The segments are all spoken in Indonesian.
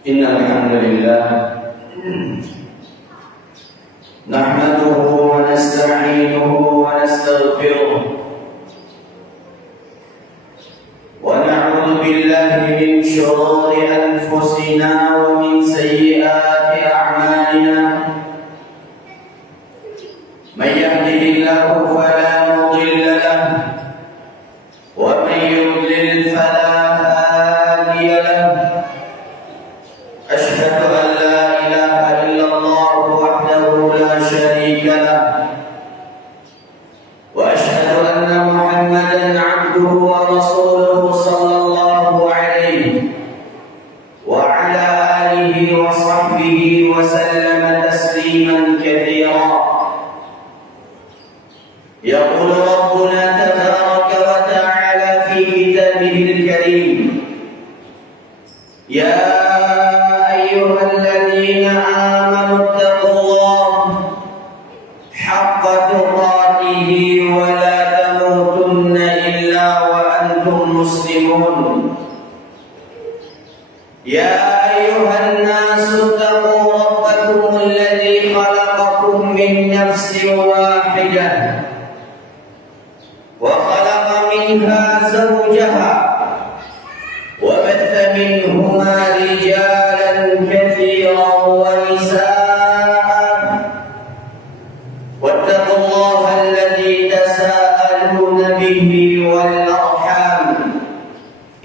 Innal hamdalillah nahmaduhu wa nasta'inuhu wa nastaghfiruh wa na'udzu billahi min shururi anfusina wa min sayyiati a'malina may yahdihillahu fala mudilla lahu wa may yudlil fala hadiya lahu. أشهد أن لا إله إلا الله وحده لا شريك له وأشهد أن محمدا عبده ورسوله صلى الله عليه وعلى آله وصحبه وسلم تسليما كثيرا. يقول ربنا تبارك وتعالى في كتابه الكريم: يا أيها الذين آمنوا اتقوا الله حق تقاته ولا تموتن إلا وأنتم مسلمون. يا أيها الناس اتقوا ربكم الذي خلقكم من نفس واحدة وخلق منها زوجها وبث منهما رجالا كثيرا ونساء واتقوا الله الذي تساءلون به والأرحام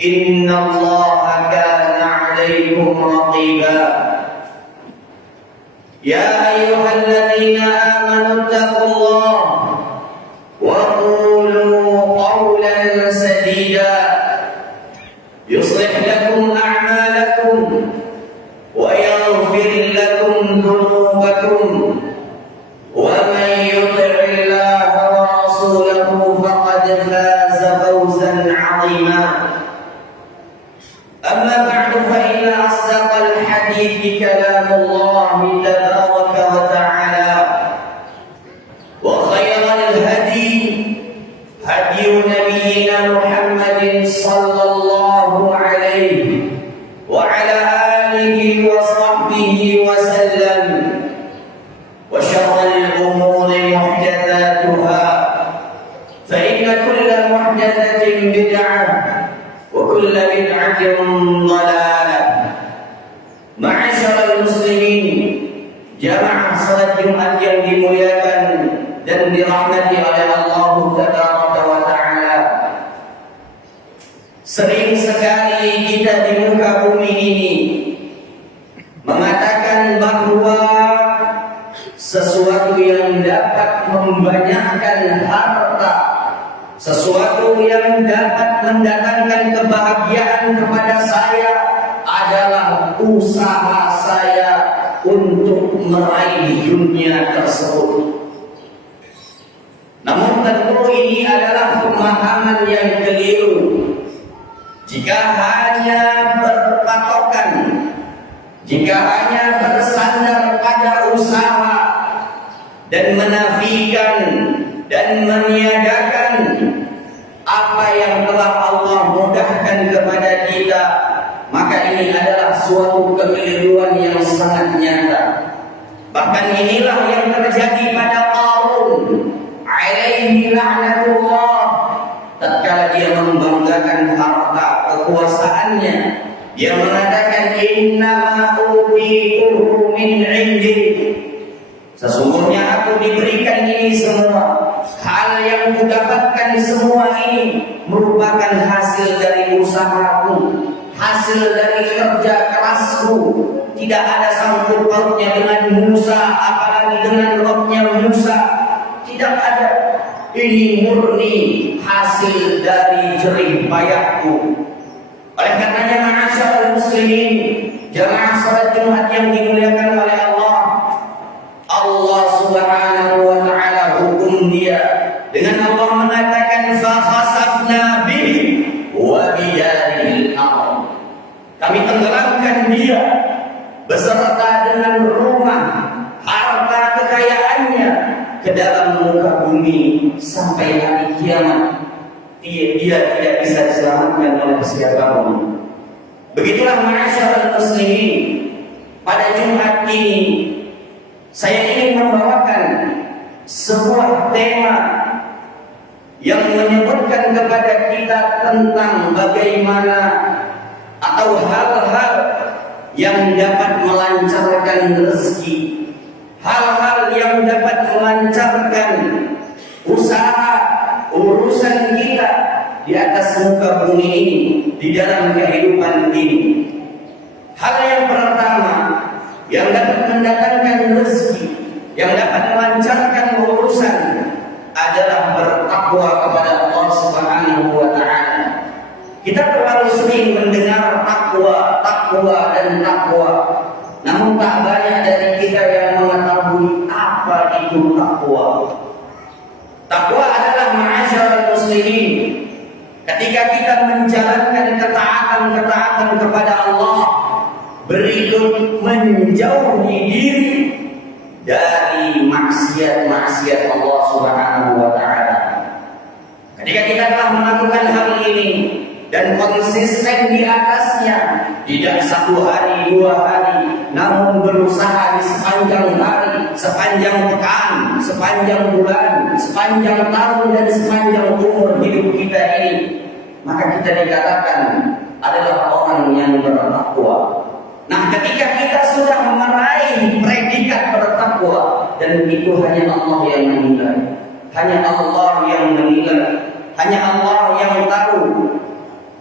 إن الله كان عليكم رقيبا. يا أيها الذين آمنوا اتقوا الله وقولوا قولا سديدا يصلح لكم أعمالكم ويغفر لكم ذنوبكم ومن يطع الله ورسوله فقد فاز فوزا عظيما. أما بعد فإن أصدق الحديث كلام الله تبارك وتعالى وخير الهدي هدي نبينا محمد صلى الله عليه وعلى آله وصحبه وسلم وشر الأمور محدثاتها فإن كل محدثة بدعة وكل بدعة ضلالة. Ma'asyiral muslimin, jamaah salat Jumat yang dimuliakan dan dirahmati oleh Allah Tabaraka wa Ta'ala. Sering sekali kita di muka bumi ini mengatakan bahwa sesuatu yang dapat membanyakkan harta, sesuatu yang dapat mendatangkan kebahagiaan kepada saya adalah usaha saya untuk meraih dunia tersebut. Namun tentu ini adalah pemahaman yang keliru. Jika hanya berpatokan, jika hanya bersandar pada usaha dan menafikan dan meniadakan apa yang telah Allah mudahkan kepada kita, maka ini adalah suatu kekeliruan yang sangat nyata. Bahkan inilah yang terjadi pada Qarun alaihi la'natullah. Tatkala dia membanggakan harta kekuasaannya, dia mengatakan innama utituhu min 'indi. Sesungguhnya aku diberikan ini semua. Hal yang kudapatkan semua ini merupakan hasil dari usahaku, hasil dari kerja kerasku. Tidak ada sangkut pautnya dengan Musa, apalagi dengan rohnya Musa. Tidak ada. Ini murni hasil dari jerih payahku. Oleh karenanya ma'asyiral muslimin, jamaah salat Jumat yang dimuliakan oleh Allah, Allah Subhanahu wa Ta'ala hukum dia dengan Allah mengatakan fa khasafna bihi wa bidarihi al-ardh. Kami tenggelamkan dia beserta dengan rumah, harta kekayaannya ke dalam muka bumi sampai hari kiamat. dia tidak bisa diselamatkan oleh siapapun. Begitulah ma'asyiral muslimin, pada Jumat ini saya ingin membawakan sebuah tema yang menyebutkan kepada kita tentang bagaimana atau hal-hal yang dapat melancarkan rezeki, hal-hal yang dapat melancarkan usaha urusan kita di atas muka bumi ini, di dalam kehidupan ini. Hal yang pertama yang dapat mendatangkan rezeki, yang dapat melancarkan urusan adalah bertakwa kepada Allah Subhanahu wa taala. Kita terlalu sering mendengar takwa, takwa dan takwa. Namun tak banyak dari kita yang mengetahui apa itu takwa. Takwa adalah ma'asyiral muslimin, ketika kita menjalankan ketaatan-ketaatan kepada Allah, berikut menjauhi diri dari maksiat-maksiat Allah Subhanahu wa taala. Ketika kita telah melakukan hal ini dan konsisten di atasnya, tidak 1 hari 2 hari, namun berusaha di sepanjang hari, sepanjang pekan, sepanjang bulan, sepanjang tahun dan sepanjang umur hidup kita ini, maka kita dikatakan adalah orang yang bertakwa. Nah, ketika kita sudah meraih predikat bertakwa, dan itu hanya Allah yang menilai, hanya Allah yang menilai, hanya Allah yang tahu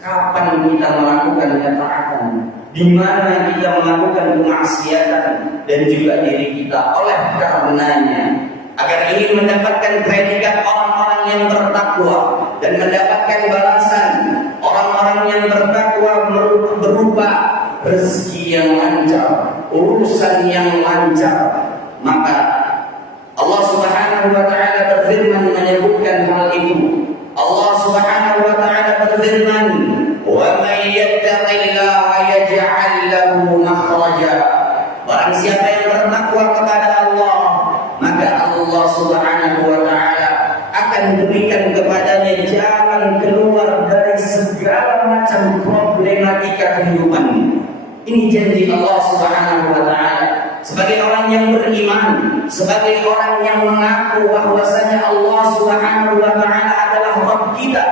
kapan kita melakukan ketaatan, di mana kita melakukan kemaksiatan, dan juga diri kita. Oleh karenanya, agar ingin mendapatkan predikat orang-orang yang bertakwa dan mendapatkan balasan orang-orang yang bertakwa berupa rezeki yang lancar, urusan yang lancar, maka Allah Subhanahu wa taala berfirman menyebutkan hal itu. Allah Subhanahu wa taala berfirman, "Wa may yattaqillaha yaj'al lahu makhraja." Barang siapa yang bertakwa kepada Allah, maka Allah Subhanahu wa taala akan berikan kepadanya jalan keluar dari segala macam problematika kehidupan. Ini janji Allah Subhanahu wa taala. Sebagai orang yang beriman, sebagai orang yang mengaku bahwasanya Allah Subhanahu wa taala adalah Rabb kita,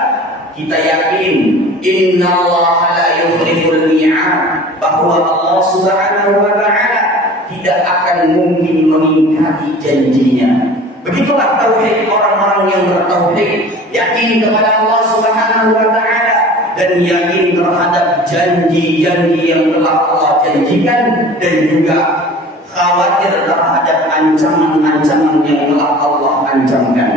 kita yakin innallaha la yukhliful mi'ad, bahwa Allah Subhanahu wa taala tidak akan mungkin mengingkari janjinya. Begitulah tauhid orang-orang yang bertauhid, yakin kepada Allah Subhanahu wa taala dan yakin terhadap janji-janji yang telah Allah janjikan, dan juga khawatir terhadap ancaman-ancaman yang telah Allah ancamkan.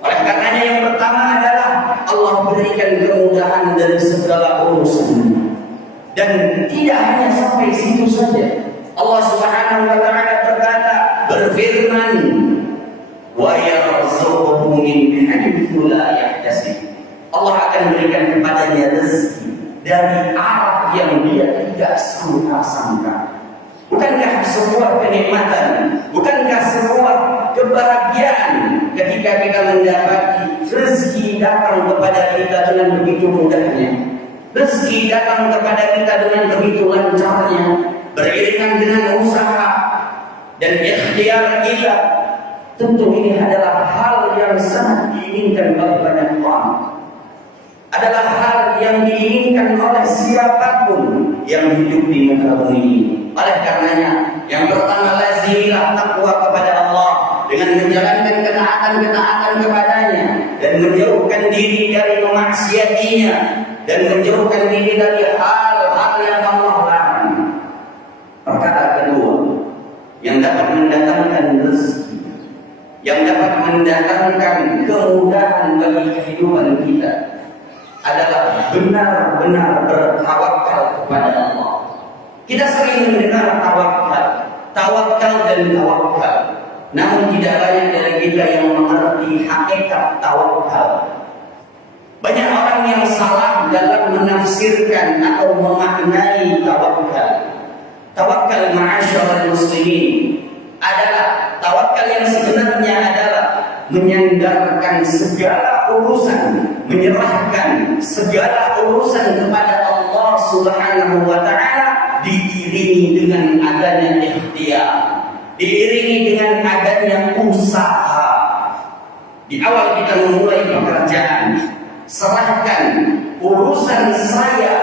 Oleh karenanya yang pertama adalah Allah berikan kemudahan dari segala urusan. Dan tidak hanya sampai situ saja. Allah Subhanahu wa taala berfirman, "Wa yarzuquhu min haitsu la yahtasib." Allah akan berikan kepadanya rezeki dari arah yang dia tidak sangka-sangka. Bukankah sebuah kenikmatan, bukankah sebuah kebahagiaan ketika kita mendapati rezeki datang kepada kita dengan begitu mudahnya, rezeki datang kepada kita dengan begitu lancarnya, beriringan dengan usaha dan ikhtiar kita. Tentu ini adalah hal yang sangat diinginkan oleh banyak orang, adalah hal yang diinginkan oleh siapapun yang hidup di muka bumi ini. Oleh karenanya, yang pertama, lazimilah takwa kepada Allah dengan menjalankan ketaatan-ketaatan kepadanya dan menjauhkan diri dari memaksiatinya dan menjauhkan diri dari hal-hal yang Allah larang. Perkara kedua, yang dapat mendatangkan rezeki, yang dapat mendatangkan kemudahan bagi kehidupan kita, adalah benar-benar bertawakal kepada Allah. Kita sering mendengar tawakal dan tawakal, namun tidak banyak dari kita yang mengerti hakikat tawakal. Banyak orang yang salah dalam menafsirkan atau memaknai tawakal. Tawakal ma'asyiral muslimin adalah tawakal yang sebenarnya adalah menyandarkan segala urusan, menyerahkan segala urusan kepada Allah Subhanahu wa taala diiringi dengan adanya ikhtiar, diiringi dengan adanya usaha. Di awal kita memulai pekerjaan, serahkan urusan saya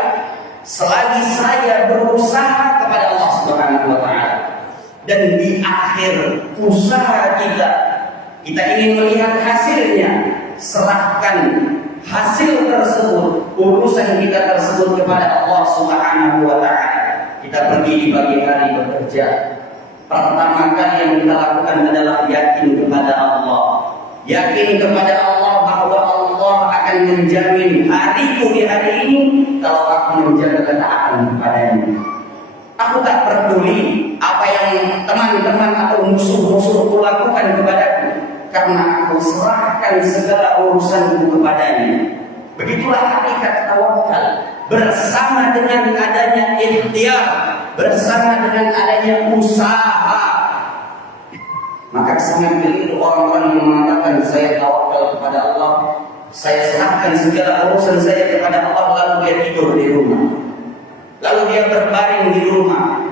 selagi saya berusaha kepada Allah Subhanahu wa taala. Dan di akhir usaha kita ingin melihat hasilnya, serahkan hasil tersebut, urusan kita tersebut kepada Allah Subhanahu wa taala. Kita pergi di pagi hari bekerja, pertama kali yang kita lakukan adalah yakin kepada Allah. Yakin kepada Allah bahwa Allah akan menjamin hariku di hari ini kalau aku menjaga ketaatan kepadanya. Aku tak peduli apa yang teman-teman atau musuh-musuhku lakukan kepadaku, karena aku serahkan segala urusanku kepadanya. Begitulah hakikat tawakal. Bersama dengan adanya ikhtiar, bersama dengan adanya usaha. Maka sangat keliru orang-orang yang mengatakan saya tawakal kepada Allah, saya serahkan segala urusan saya kepada Allah, lalu dia tidur di rumah, lalu dia berbaring di rumah,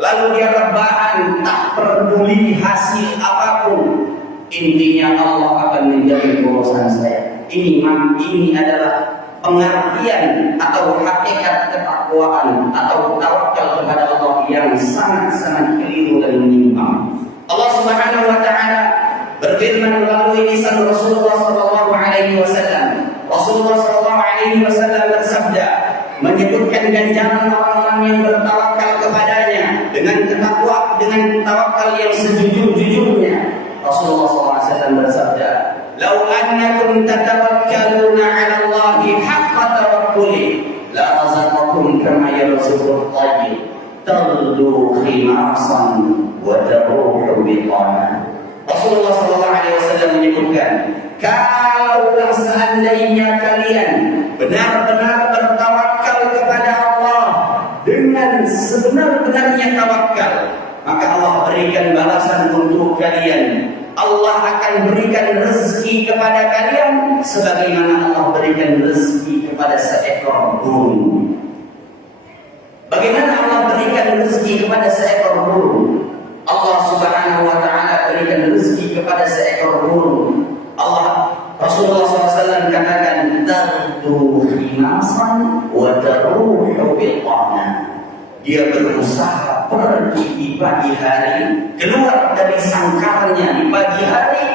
lalu dia rebahan, tak peduli hasil apapun. Intinya Allah akan menjaga urusan saya. Ini adalah pengertian atau hakikat ketakwaan atau tawakal kepada Allah yang sangat-sangat keliru dan menyimpang. Allah Subhanahu wa taala berfirman melalui lisan Rasulullah sallallahu alaihi wasallam. Rasulullah sallallahu alaihi wasallam bersabda, menyebutkan ganjaran orang-orang yang bertawakal kepadanya dengan tawakal yang sejujur-jujurnya. Rasulullah sallallahu alaihi wasallam bersabda, "Lau annakum tatawakkaluna 'ala Allahi haqqa tawakkuli, la razaqakum kama yarzuqut tayr, taghdu khimasan wa taruhu biqana." Rasulullah sallallahu alaihi wasallam menyebutkan, kalau seandainya kalian benar-benar bertawakal kepada Allah dengan sebenar-benarnya tawakal, maka Allah berikan balasan untuk kalian. Allah akan berikan rezeki kepada kalian sebagaimana Allah berikan rezeki kepada seekor burung. Bagaimana Allah berikan rezeki kepada seekor burung? Allah Subhanahu wa taala berikan rezeki kepada seekor burung. Rasulullah SAW katakan, "Tardu khimasan wa taruhu biqana." Dia berusaha pergi di pagi hari, keluar dari sangkarnya di pagi hari,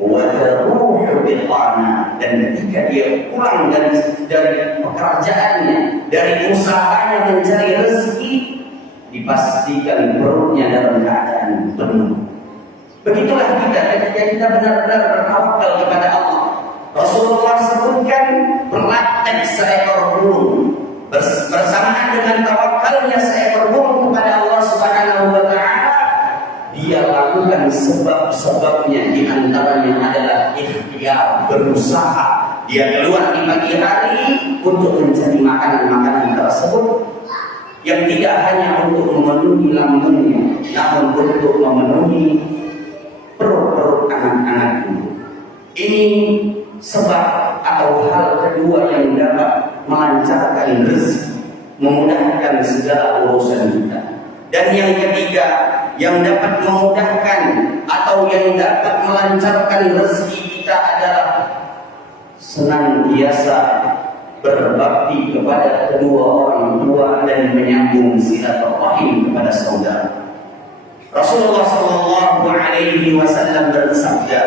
wa taruhu biqana, dan ketika dia pulang dari pekerjaannya, dari usahanya mencari rezeki, dipastikan perutnya dalam keadaan penuh. Begitulah kita ketika kita benar-benar bertawakal kepada Allah. Rasulullah sebutkan praktek seekor burung bersamaan dengan tawakalnya seekor burung kepada Allah Subhanahu wa taala. Dia lakukan sebab-sebabnya, di antaranya adalah ikhtiar, berusaha. Dia keluar di pagi hari untuk mencari makanan-makanan tersebut yang tidak hanya untuk memenuhi lambungnya, namun untuk memenuhi perut-perut anak-anaknya. Ini sebab atau hal kedua yang dapat melancarkan rezeki, memudahkan segala urusan kita. Dan yang ketiga, yang dapat memudahkan atau yang dapat melancarkan rezeki kita adalah senantiasa berbakti kepada kedua orang tua dan menyambung silaturahim kepada saudara. Rasulullah sallallahu alaihi wasallam bersabda,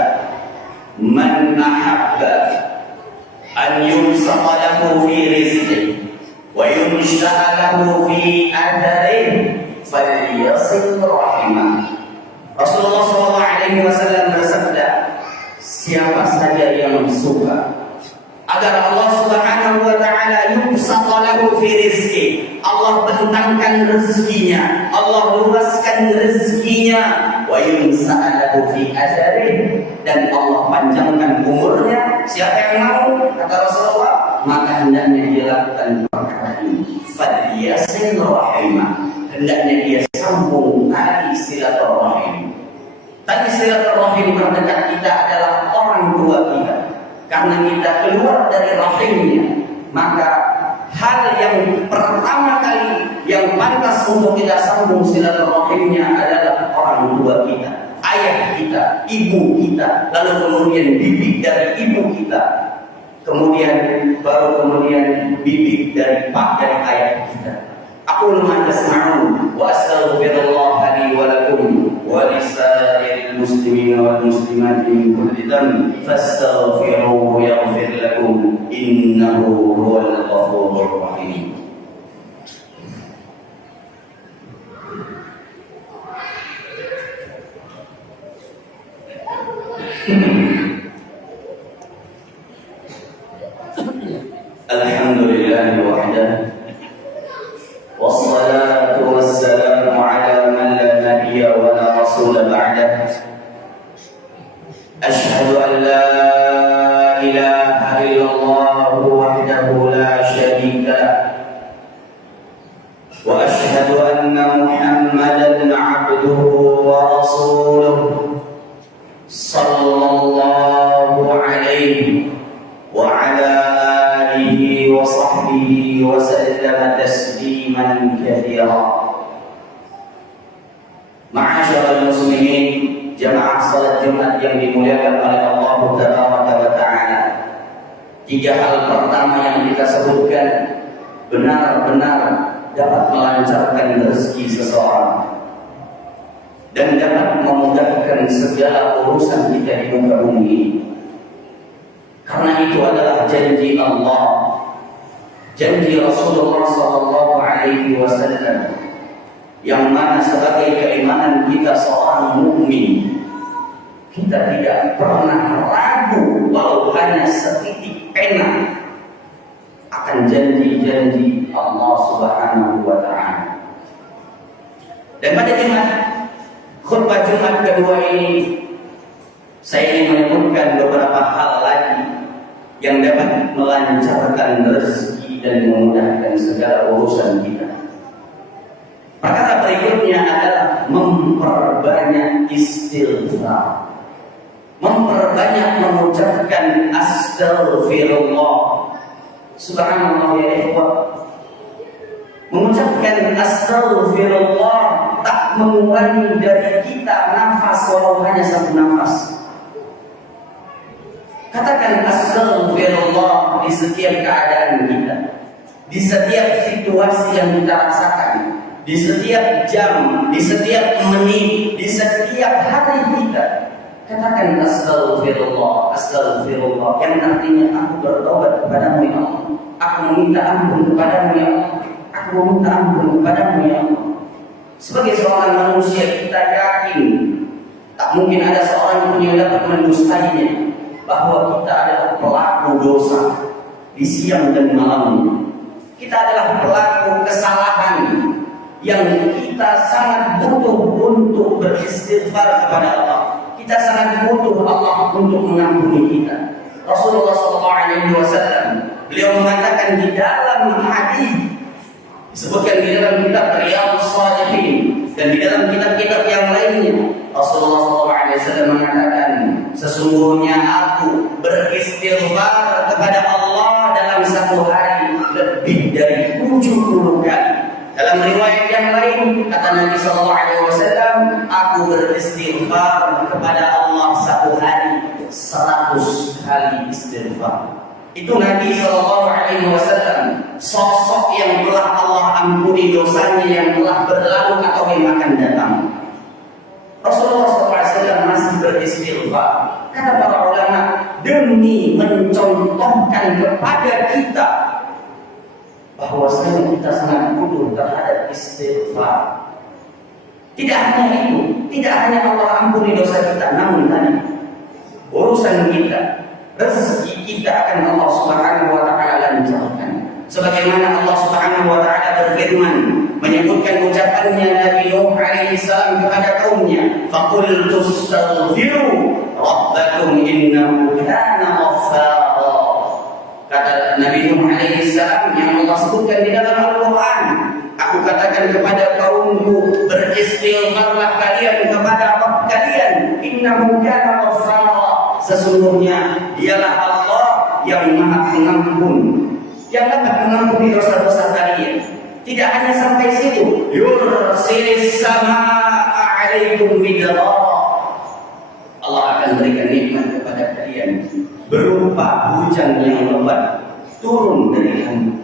"Man ahabba an yumsaqa lahu fi rizqihi wa yumsha'a lahu fi atharihi falyasil rahimah." Rasulullah sallallahu alaihi wasallam bersabda, siapa saja yang suka agar Allah Subhanahu wa taala yumsaqa lahu fi rizqi, Allah bentangkan rezekinya, Allah luaskan rezekinya, wa yumsa'a lahu fi ajrihi, dan Allah panjangkan umurnya. Siapa yang mau, kata Rasulullah, maka hendaknya dia lakukan perkara ini. Falyasil rahimah, hendaknya dia sambung tali silaturahim. Tali silaturahim terdekat kita adalah orang tua kita, karena kita keluar dari rahimnya, maka hal yang pertama kali yang pantas untuk kita sambung silaturahimnya adalah orang tua kita, ayah kita, ibu kita, lalu kemudian bibi dari ibu kita, kemudian bibi dari ayah kita. Aku ma tasma'un wa astaghfirullah li wa lakum wa lisa'iril muslimin wal muslimat min kulli dhanbin fastaghfiruhu yaghfir lakum innahu huwal ghafurur rahim. Alhamdulillah wahdahu wassalatu wassalamu ala man la nabiyya wa la rasula ba'dah. Asyhadu an la ilaha illallah wahdahu la syarika lah wa asyhadu anna Muhammadan 'abduhu wa rasuluh sallallahu alaihi wa ala alihi wa sahbihi wa sallama tasliman katsira. Ma'asyiral muslimin, jamaah salat Jumat yang dimuliakan oleh Allah Tabaraka wa Ta'ala. 3 hal pertama yang kita sebutkan benar-benar dapat melancarkan rezeki seseorang dan dapat memudahkan segala urusan kita di muka bumi ini. Karena itu adalah janji Allah, janji Rasulullah SAW, yang mana sebagai keimanan kita seorang mukmin, kita tidak pernah ragu walau hanya setitik pena akan janji-janji Allah Subhanahu wa Ta'ala. Dan pada khutbah Jumat kedua ini, saya ingin menyebutkan beberapa hal lagi yang dapat melancarkan rezeki dan memudahkan segala urusan kita. Perkara berikutnya adalah memperbanyak istighfar, memperbanyak mengucapkan astaghfirullah. Subhanallah ya ikhwah, mengucapkan astaghfirullah tak mengurangi dari kita nafas walau hanya 1 nafas. Katakan astaghfirullah di setiap keadaan kita, di setiap situasi yang kita rasakan, di setiap jam, di setiap menit, di setiap hari kita. Katakan astaghfirullah, astaghfirullah, yang artinya aku bertobat kepadamu ya Allah, aku meminta ampun kepadamu ya Allah, aku meminta ampun kepadamu ya Allah. Sebagai seorang manusia kita yakin tak mungkin ada seorang pun yang dapat mendustainya bahwa kita adalah pelaku dosa di siang dan malam. Kita adalah pelaku kesalahan yang kita sangat butuh untuk beristighfar kepada Allah. Kita sangat butuh Allah untuk mengampuni kita. Rasulullah SAW, beliau mengatakan di dalam hadis, disebutkan di dalam kitab Riyadhus Shalihin dan di dalam kitab-kitab yang lainnya, Rasulullah SAW mengatakan, sesungguhnya aku beristighfar kepada Allah dalam 1 hari lebih dari 70 kali. Dalam riwayat yang lain kata Nabi SAW, aku beristighfar kepada Allah 1 hari 100 kali istighfar. Itu Nabi SAW, sosok yang telah Allah ampuni dosanya yang telah berlalu atau yang akan datang. Rasulullah SAW masih beristighfar. Kata para ulama, demi mencontohkan kepada kita bahwasanya kita sangat butuh terhadap istighfar. Tidak hanya itu, tidak hanya Allah ampuni dosa kita, namun tadi urusan kita, rezeki kita akan Allah Subhanahu wa Ta'ala lancarkan. Sebagaimana Allah Subhanahu wa Ta'ala berfirman menyebutkan ucapannya Nabi Nuh alaihi salam kepada kaumnya, faqul tastaghfiru rabbakum innahu kana ghaffara. Kata Nabi Nuh alaihi salam yang Allah sebutkan di dalam Al-Qur'an, aku katakan kepada kaumku, beristighfarlah kalian kepada Rabb kalian, innahu kana ghaffara, sesungguhnya dialah Allah yang Maha Pengampun, yang dapat mengampuni dosa-dosa kalian. Tidak hanya sampai situ, yursilis samaa'a 'alaikum midrara. Allah akan berikan nikmat kepada kalian berupa hujan yang lebat turun dari langit.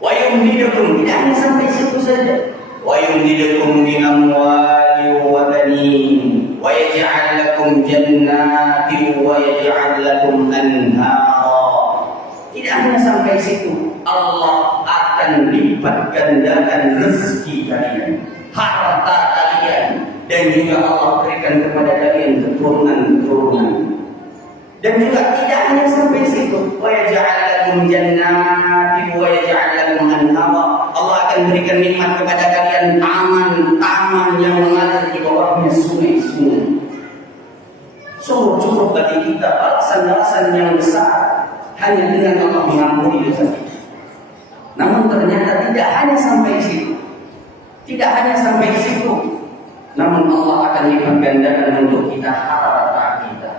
Wa yumdidukum, tidak hanya sampai situ saja. Wa yumdidukum bi amwali wa banin wa yaj'al lakum jannatin wa yaj'al lakum anhara. Tidak hanya sampai situ, Allah akan lipat gandakan rezeki kalian, harta kalian, dan juga Allah berikan kepada kalian keturunan-keturunan. Dan juga tidak hanya sampai situ, wa yaj'al lakum jannatin wa yaj'al lakum anhara. Allah akan berikan nikmat kepada kalian taman-taman yang mengalir di bawahnya sungai-sungai. Sungguh cukup bagi kita balasan-balasan yang besar hanya dengan Allah mengampuni dosa kita. Namun ternyata tidak hanya sampai situ. Tidak hanya sampai situ. Namun Allah akan lipat gandakan untuk kita harta kita.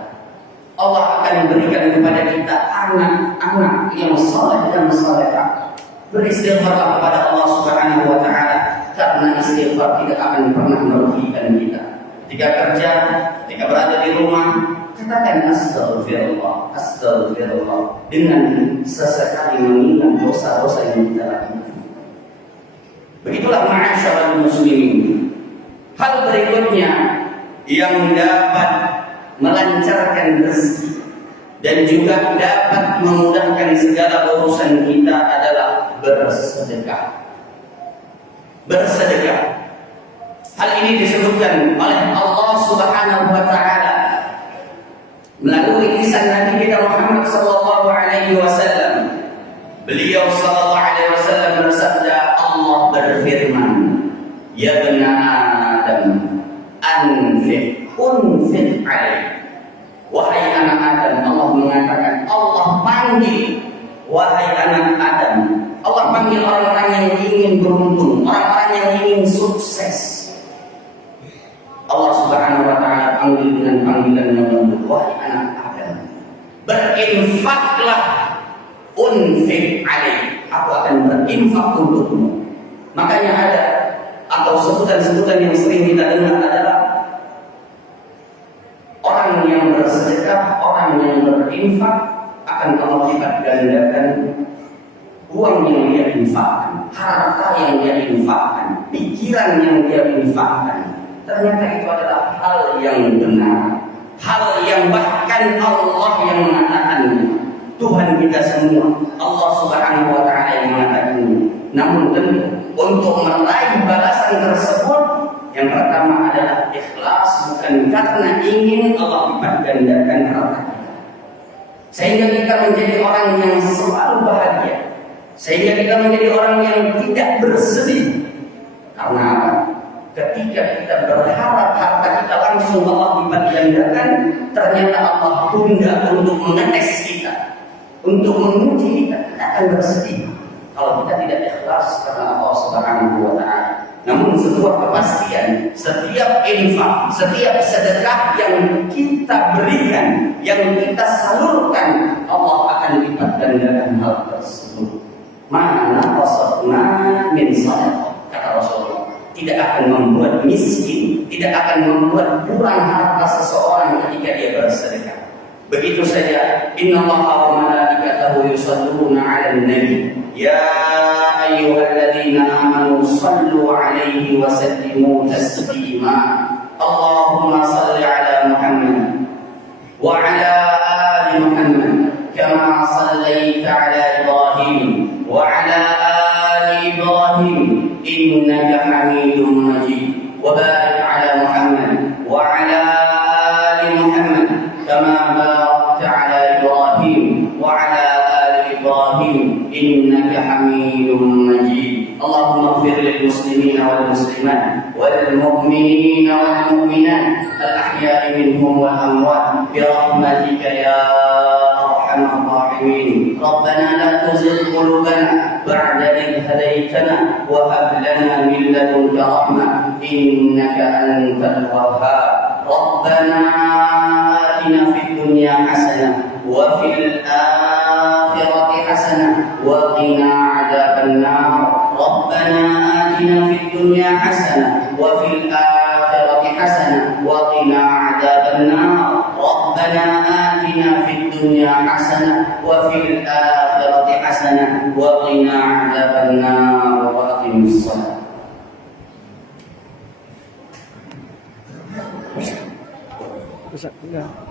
Allah akan berikan kepada kita anak-anak yang saleh dan salehah. Beristighfarlah kepada Allah Subhanahu wa taala, karena istighfar tidak akan pernah merugikan kita. Ketika kerja, ketika berada di rumah, katakan astagfirullah, astagfirullah, dengan sesekali mengingat dosa-dosa yang kita lakukan. Begitulah ma'asyiral muslimin. Hal berikutnya yang dapat melancarkan rezeki dan juga dapat memudahkan segala urusan kita adalah bersedekah. Bersedekah. Hal ini disebutkan oleh Allah Subhanahu wa taala melalui lisan Nabi kita Muhammad sallallahu alaihi wasallam. Beliau sallallahu alaihi wasallam bersabda, Allah berfirman, "Ya bani Adam, anfiq unfiq alaik." Wahai anak Adam, Allah mengatakan, Allah panggil wahai anak Adam. Allah panggil orang-orang yang ingin beruntung, orang-orang yang ingin sukses. Allah Subhanahu wa taala panggil dengan panggilan yang lembut, wahai anak Adam, berinfaklah, unfiq alaik, aku akan berinfak untukmu. Makanya ada atau sebutan-sebutan yang sering kita dengar adalah orang yang bersedekah, orang yang berinfak akan Allah lipat gandakan uang yang dia infakkan, harta yang dia infakkan, pikiran yang dia infakkan. Ternyata itu adalah hal yang benar, hal yang bahkan Allah yang mengatakannya. Tuhan kita semua, Allah Subhanahu wa taala yang mengatakannya. Namun tentu untuk meraih balasan tersebut, yang pertama adalah ikhlas, bukan karena ingin Allah lipat gandakan harta kita, sehingga kita menjadi orang yang selalu bahagia, sehingga kita menjadi orang yang tidak bersedih. Karena apa? Ketika kita berharap harta kita langsung Allah lipat gandakan, ternyata Allah tunda untuk mengetes kita, untuk menguji kita, kita akan bersedih kalau kita tidak ikhlas karena Allah Subhanahu wa taala. Namun sebuah kepastian, setiap infak, setiap sedekah yang kita berikan, yang kita salurkan, Allah akan lipat gandakan hal tersebut. Mana qasatna min sadaqah, kata Rasulullah, tidak akan membuat miskin, tidak akan membuat kurang harta seseorang ketika dia bersedekah. Begitu saja, innallaha wa malaikatahu yusholluna 'alan nabi ya ayyuhalladzina amanu shallu 'alaihi wa sallimu taslima. Allahumma shalli 'ala Muhammad wa 'ala ali Muhammad kama shallaita 'ala Ibrahim wa 'ala ali Ibrahim innaka Hamidum Majid. Wa barik 'ala Muhammad wa 'ala ali Muhammad kama barakta 'ala Ibrahim wa 'ala ali Ibrahim innaka Hamidum Majid. Allahumma ighfir lil muslimina wal muslimat wal mu'minina wal mu'minat al ahya'i minhum wal amwat bi rahmatika ya arhamar rahimin. Rabbana la tuzigh qulubana ba'da idh hadaytana wa hab lana min ladunka rahmah innaka antal wahhab. Rabbana atina fid dunya hasanah wa fil akhirati hasanah wa qina adzaban nar. Rabbana atina fid dunya hasanah wa fil akhirati hasanah wa qina adzaban nar. Rabbana atina fid dunya hasanah wa fil akhirati hasanah wa qina adzaban nar. Wa aqimus shalah. Ustaz, enggak.